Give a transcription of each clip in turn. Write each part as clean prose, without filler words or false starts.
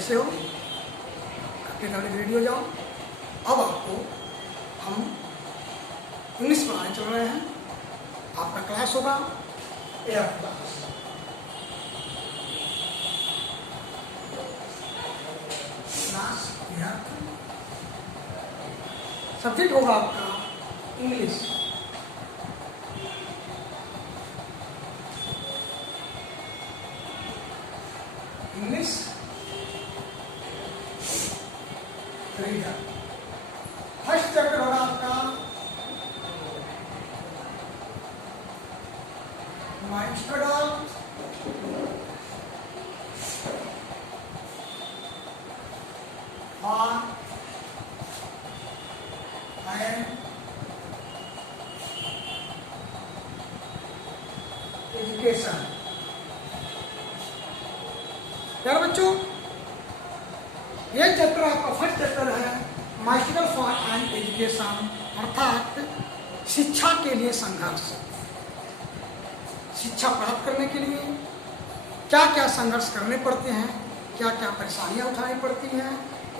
कैसे हो? करते करते रेडी हो जाओ। अब आपको हम इंग्लिश पढ़ाने चल रहे हैं। आपका क्लास होगा एयर क्लास। सब्जेक्ट होगा आपका English. English reader. First chapter होगा आपका माइंस्टरडॉल और एजुकेशन। यार बच्चों, ये चैप्टर आपका फर्स्ट चैप्टर है मास्टर फॉर एंड एजुकेशन, अर्थात शिक्षा के लिए संघर्ष। शिक्षा प्राप्त करने के लिए क्या क्या संघर्ष करने पड़ते हैं, क्या क्या परेशानियां उठानी पड़ती हैं,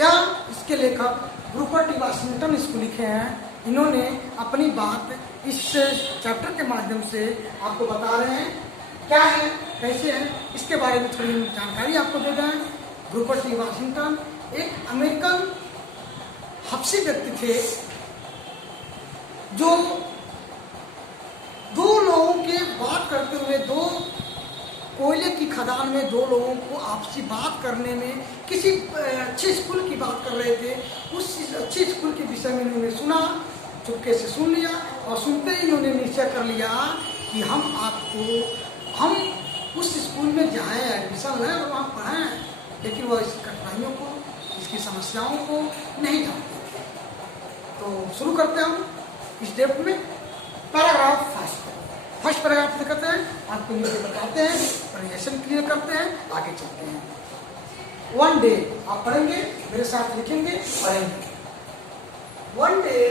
या इसके लेखक रूपर्ट टी वाशिंगटन इसको लिखे हैं। इन्होंने अपनी बात इस चैप्टर के माध्यम से आपको बता रहे हैं क्या है, कैसे है, इसके बारे में थोड़ी जानकारी आपको दे दें। रूपर्ट टी वाशिंगटन एक अमेरिकन हब्सी व्यक्ति थे जो दो लोगों के बात करते हुए, दो कोयले की खदान में दो लोगों को आपसी बात करने में किसी अच्छे स्कूल की बात कर रहे थे। उस अच्छे स्कूल के विषय में इन्होंने सुना, चुपके से सुन लिया और सुनते ही इन्होंने निश्चय कर लिया कि हम उस स्कूल में जाएं, एडमिशन लें और वहाँ पढ़ें, लेकिन वह इस कठिनाइयों को, इसकी समस्याओं को नहीं जानते। तो शुरू करते हैं हम इस डेट में। पैराग्राफ फर्स्ट पैराग्राफ से कहते हैं, आपको नीचे बताते हैं, प्रेजेंटेशन क्लियर करते हैं, आगे चलते हैं। वन डे आप पढ़ेंगे, मेरे साथ लिखेंगे, पढ़ेंगे। One day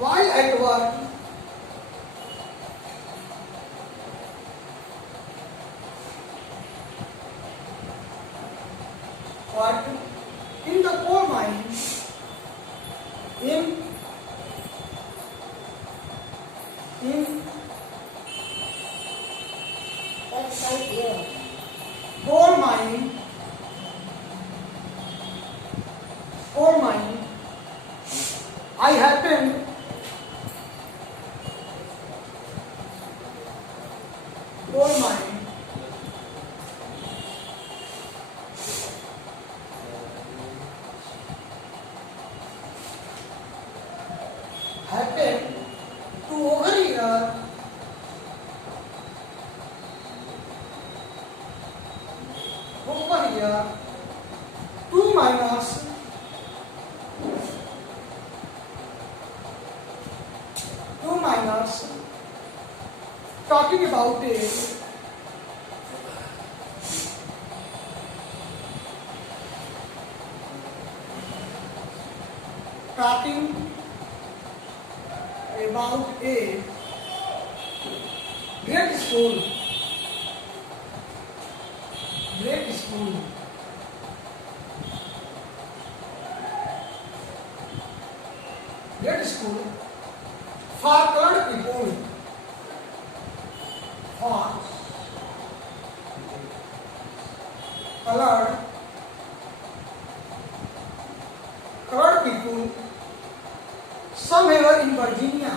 while at work, in the coal mine in coal mine I happened coal mine happened to overhear two miners talking about a great school for colored people, colored people somewhere in Virginia.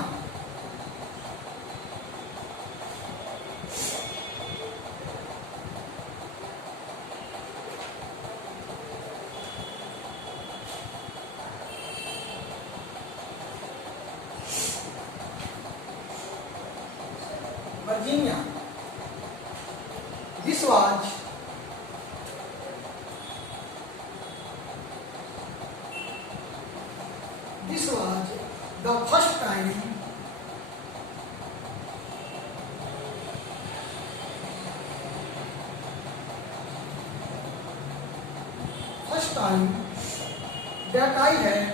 This was the first time that I had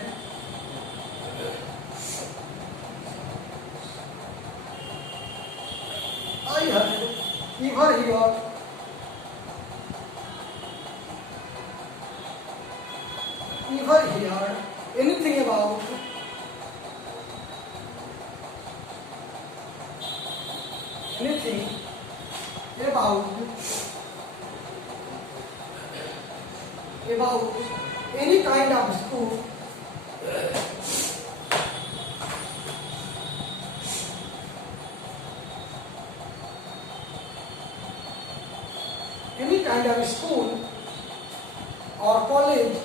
I heard ever hear ever heard anything about anything about any kind of school or college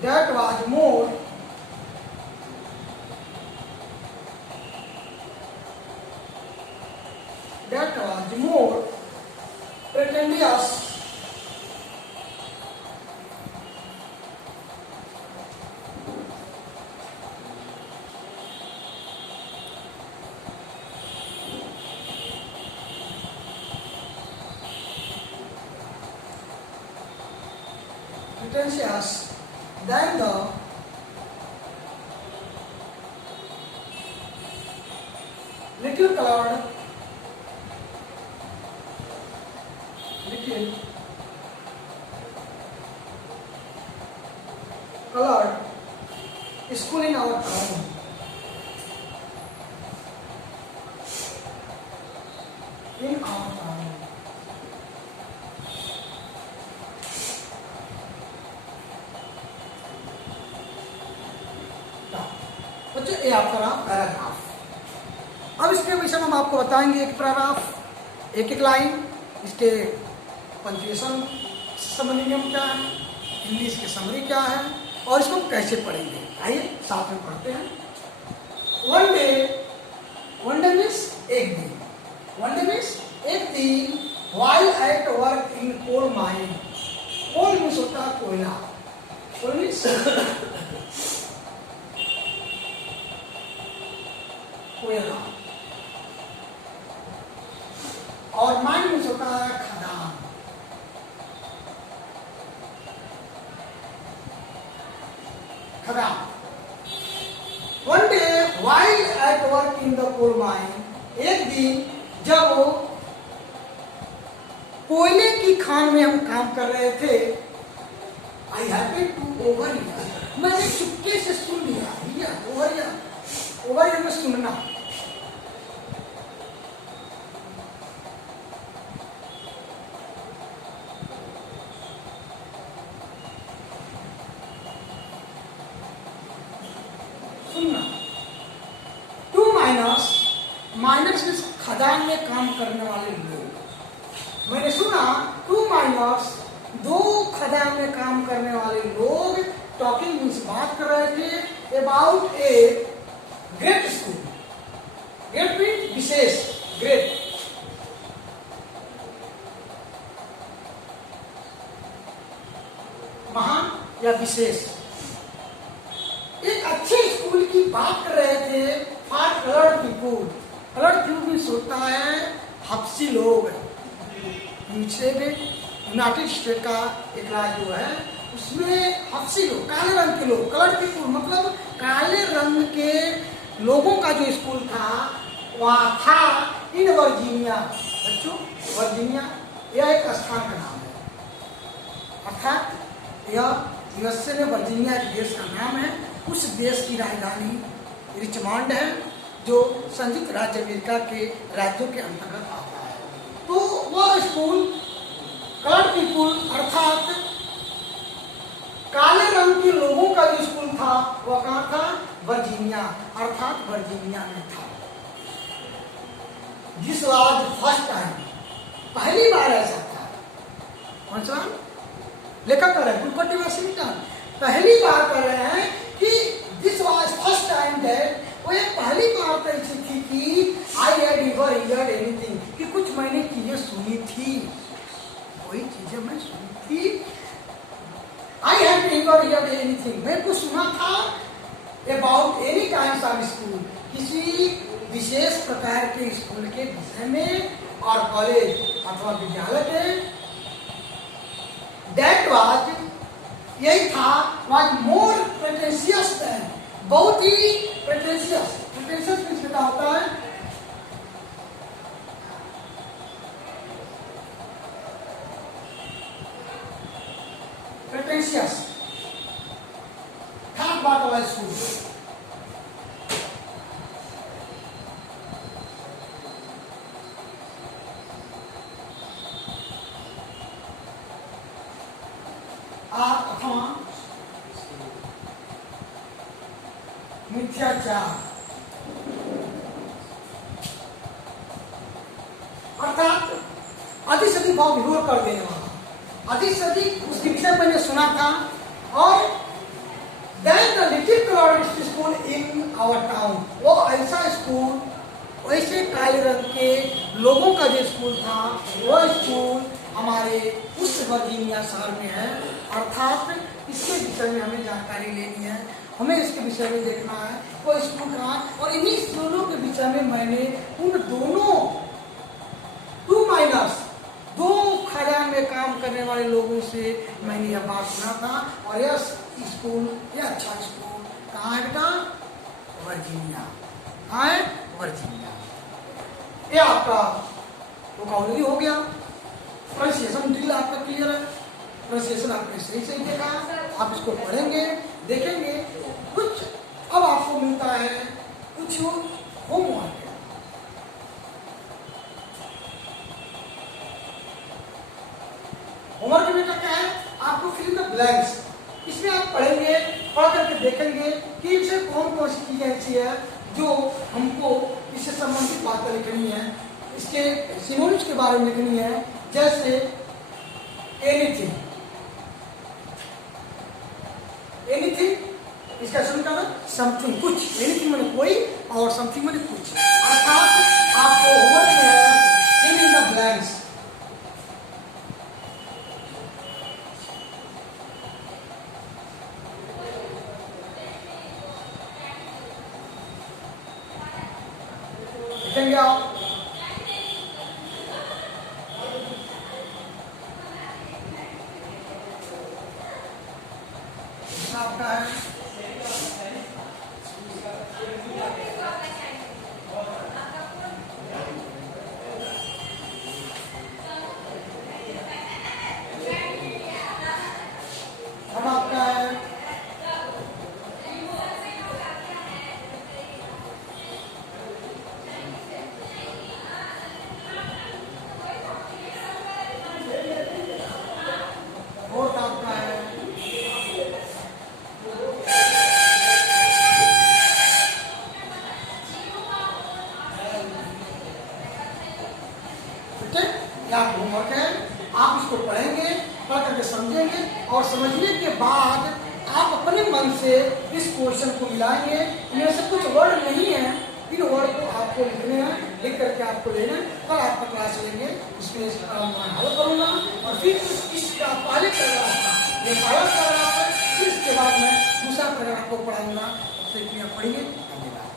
that was more pretentious than the little colored school in our town. बच्चों ये आपका रहा paragraph. अब इसके विषय में हम आपको बताएंगे एक पैराग्राफ एक एक लाइन, इसके पंक्चुएशन संबंधी नियम क्या है, इंग्लिश की समरी क्या है और इसको हम कैसे पढ़ेंगे। आइए साथ में पढ़ते हैं। वन डे मीन्स एक दिन, वन डे मीन्स एक दिन, while at work in coal mine, coal means होता है कोयला, coal मीन्स कोयला और माइन मीन्स होता है खदान। One day while at work in the coal mine, एक दिन जब कोयले की खान में हम काम कर रहे थे, I happened to overhear, मैंने चुपके से सुन लिया, ओवरहियर में सुनना, माइनस मीन्स खदान में काम करने वाले लोग। मैंने सुना 2 माइनर्स, 2 खदान में काम करने वाले लोग टॉकिंग मीन्स बात कर रहे थे about a great school. Great means विशेष, ग्रेट महान या विशेष, एक अच्छे स्कूल की बात कर रहे थे for coloured people. Coloured people means होता है हब्सी लोग। यूनाइटेड स्टेट का एक राज्य जो है उसमें हब्सी लोग, काले रंग के लोग, कलर्ड पीपुल मतलब काले रंग के लोगों का जो स्कूल था वहाँ था इन वर्जीनिया। बच्चों वर्जीनिया यह एक स्थान का नाम है, अर्थात यह यूएसए में वर्जीनिया एक देश का नाम है। उस देश की राजधानी रिचमंड है जो संयुक्त राज्य अमेरिका के राज्यों के अंतर्गत आता है। तो वह स्कूल कलर्ड पीपुल अर्थात काले रंग के लोगों का जो स्कूल था वह कहाँ था? वर्जीनिया, अर्थात वर्जीनिया में था। दिस वाज फर्स्ट टाइम, पहली बार ऐसा था। कौन सा लेखक कर रहे हैं? बुकर टी वाशिंगटन पहली बार कर रहे हैं कि this was first time that, वो एक पहली बार ऐसी थी कि I had ever heard anything, कि कुछ मैंने चीजें सुनी थी, कोई चीजें मैं सुनी थी। I had ever heard anything, मैं कुछ सुना था about any kind of school, किसी विशेष प्रकार के स्कूल के विषय में और कॉलेज अथवा विद्यालय के। दैट वाज, यही था, वाज मोर प्रेटेंशियस देन, बहुत ही प्रेटेंशियस। प्रेटेंशियस किस का होता है? Pretentious. Third part was school. अथवा मिथ्याचार, अर्थात अधिक से अधिक भाव विभोर कर देने वाला, अधिक से अधिक उसके विषय मैंने सुना था। और then the little colour school in our town, वो ऐसा स्कूल, वैसे काले रंग के लोगों का जो स्कूल था, वो स्कूल हमारे उस वर्जीनिया शहर में है। अर्थात इसके विषय में हमें जानकारी लेनी है, हमें इसके विषय में देखना है वो स्कूल कहाँ। और इन्हीं स्कूलों के विषय में मैंने उन दोनों 2 माइनर्स, 2 खदान में काम करने वाले लोगों से मैंने यह बात सुना था। और यह स्कूल, यह अच्छा स्कूल कहाँ है बेटा? वर्जीनिया। कहाँ है? वर्जीनिया। ये आपका वोकैबुलरी हो गया। प्रोनाउंसिएशन ड्रिल आपका क्लियर है, प्रोनाउंसिएशन आपने सही सही देखा, आप इसको पढ़ेंगे, देखेंगे। कुछ अब आपको मिलता है कुछ होमवर्क। होमवर्क में क्या है? आपको फिल इन द ब्लैंक्स, इसमें आप पढ़ेंगे, पढ़ करके देखेंगे कि इनसे कौन कौन सी चीजें ऐसी है जो हमको इससे संबंधित बातें लिखनी है, इसके सिनोनिम्स के बारे में लिखनी है। जैसे एनीथिंग, एनीथिंग इसका सुन करना समथिंग, कुछ। एनीथिंग मैंने कोई और समथिंग मैंने कुछ। अर्थात आपको होमवर्क में है फिल इन द ब्लैंक्स। देखेंगे आप आपका है अब आपका है और आपका है होमवर्क है। आप इसको पढ़ेंगे, पढ़ करके समझेंगे और समझने के बाद आप अपने मन से इस क्वेश्चन को मिलाएंगे। इनमें से कुछ वर्ड नहीं है, इन वर्ड को आपको लिखने हैं, लिख करके आपको लेना है। कल आपका क्लास लेंगे, इसमें मैं हल करूंगा और फिर इसका पहले पैराग्राफ का ये पहला पैराग्राफ है, फिर इसके बाद मैं दूसरा पैराग्राफ को पढ़ाऊंगा। तो पढ़िए। धन्यवाद।